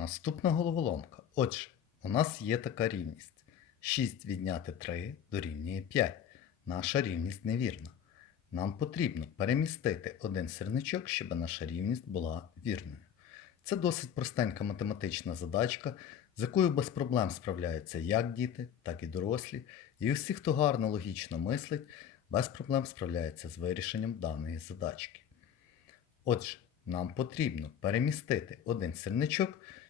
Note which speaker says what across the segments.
Speaker 1: Наступна головоломка. Отже, у нас є така рівність. 6 відняти 3 дорівнює 5. Наша рівність невірна. Нам потрібно перемістити один сірничок, щоб наша рівність була вірною. Це досить простенька математична задачка, з якою без проблем справляються як діти, так і дорослі, і усі, хто гарно логічно мислить, без проблем справляється з вирішенням даної задачки. Отже, нам потрібно перемістити один сірничок,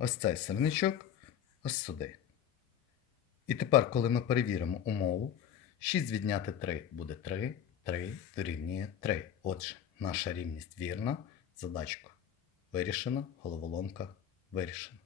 Speaker 1: ось цей сирничок ось сюди. І тепер, коли ми перевіримо умову, 6 відняти 3 буде 3, 3 дорівнює 3. Отже, наша рівність вірна, задачка вирішена, головоломка вирішена.